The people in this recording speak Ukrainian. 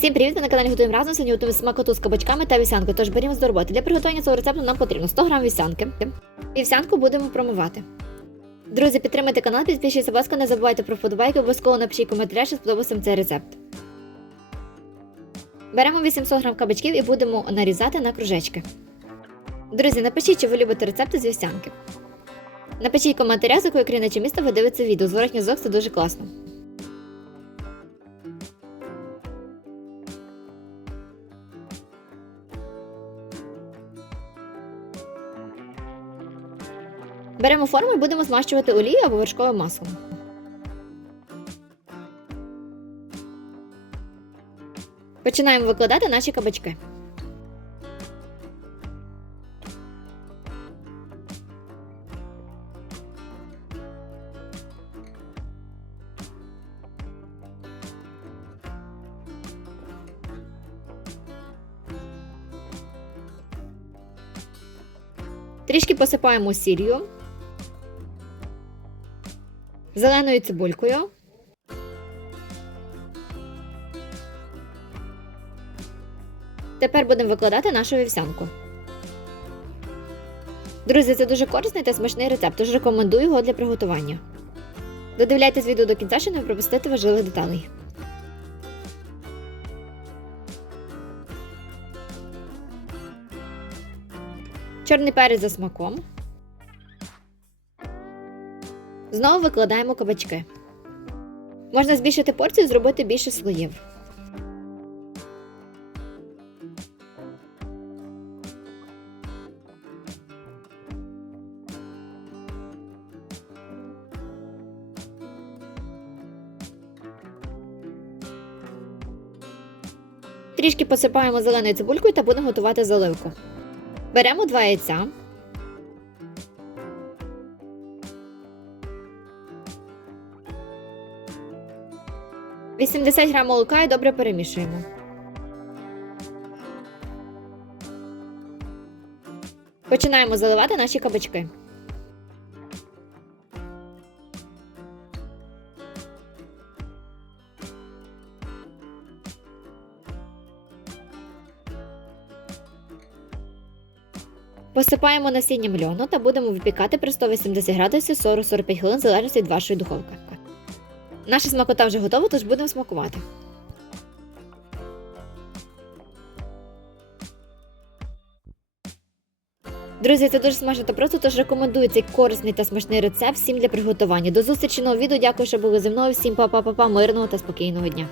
Всім привіт! Ви на каналі готуємо разом. Сьогодні готуємо смакоту з кабачками та вівсянкою. Тож беремо до роботи. Для приготування цього рецепту нам потрібно 100 г вівсянки. Вівсянку будемо промивати. Друзі, підтримайте канал, підпишіться, будь ласка, не забувайте про вподобайки, обов'язково напишіть коментарі, що сподобався цей рецепт. Беремо 800 г кабачків і будемо нарізати на кружечки. Друзі, напишіть, чи ви любите рецепти з вівсянки. Напишіть коментаря, з якої країни чи міста ви дивитеся відео. Зворотній зв'язок це дуже класно. Беремо форму і будемо змащувати олією або вершковим маслом. Починаємо викладати наші кабачки. Трішки посипаємо сіллю, зеленою цибулькою. Тепер будемо викладати нашу вівсянку. Друзі, це дуже корисний та смачний рецепт, тож рекомендую його для приготування. Додивляйтесь відео до кінця, щоб не пропустити важливих деталей. Чорний перець за смаком. Знову викладаємо кабачки. Можна збільшити порцію і зробити більше слоїв. Трішки посипаємо зеленою цибулькою та будемо готувати заливку. Беремо два яйця. Вісімдесят грам молока і добре перемішуємо. Починаємо заливати наші кабачки. Посипаємо насінням льону та будемо випікати при 180 градусів 40-45 хвилин в залежності від вашої духовки. Наша смакота вже готова, тож будемо смакувати. Друзі, це дуже смачно та просто, тож рекомендую цей корисний та смачний рецепт всім для приготування. До зустрічі нового відео. Дякую, що були зі мною. Всім па-па-па-па, мирного та спокійного дня.